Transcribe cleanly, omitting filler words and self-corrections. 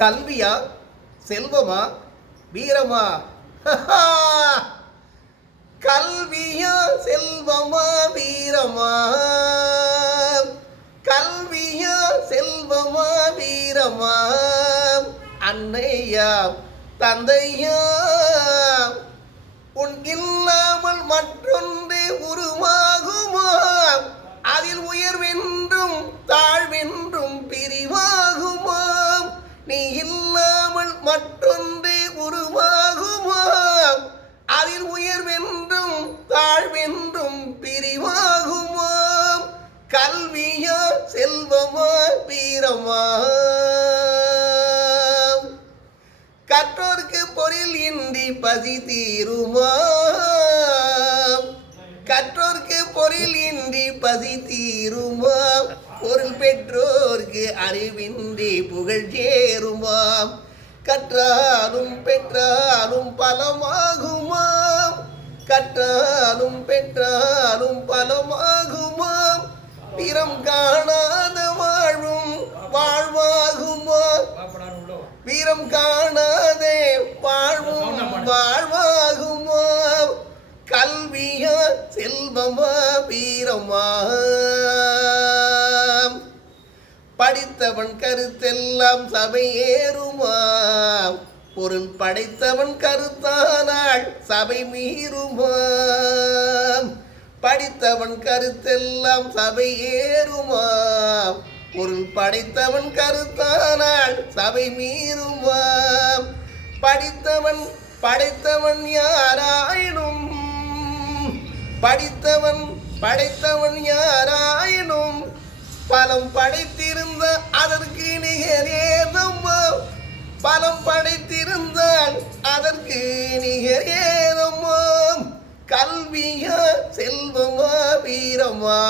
கல்வியா செல்வமா வீரமா? கல்வியா செல்வமா வீரமா? கல்வியா செல்வமா வீரமா? அன்னையா தந்தையா உன் இல்லாமல் மற்றொன்று உருவாகுமா? அதில் உயர்வென்றும் தாழ்வென்றும் பிரிவாகுமா? நீ இல்லாமல் மற்றொன்று உருவாகுமா? அதில் உயர்வென்றும் தாழ்வென்றும் பிரிவாகுமா? கல்வியா செல்வமா வீரமா? கற்றோர்க்கு பொருள் இன்றி பசி தீருமா? கற்றோர்க்கு பொருள் இன்றி பசி தீருமா? பொருள் பெற்றோர்க்கு அறிவின்றி புகழ் சேருமா? கற்றாலும் பெற்றாலும் பலமாகுமா? கற்றாலும் பெற்றாலும் பலமாகுமா? பிறம் காணாத வாழ்வும் வாழ்வாகுமா? வீரம் காணாதே வாழ்வும் வாழ்வாகுமா? கல்வியா செல்வமா வீரமா? படித்தவன் கருத்தெல்லாம் சபை ஏறுமா? பொருள் படைத்தவன் கருத்தானால் சபை மீறுமா? படித்தவன் கருத்தெல்லாம் சபை ஏறுமா? பொருள் படைத்தவன் கருத்தானால் சபை மீறுமா? படித்தவன் படைத்தவன் யாராயினும் படித்தவன் படைத்தவன் யாராயினும் பலம் படைத்திருந்த அதற்கு நிகரேதம்மா? பலம் படைத்திருந்தால் அதற்கு நிகரே கல்வியா செல்வமா வீரமா?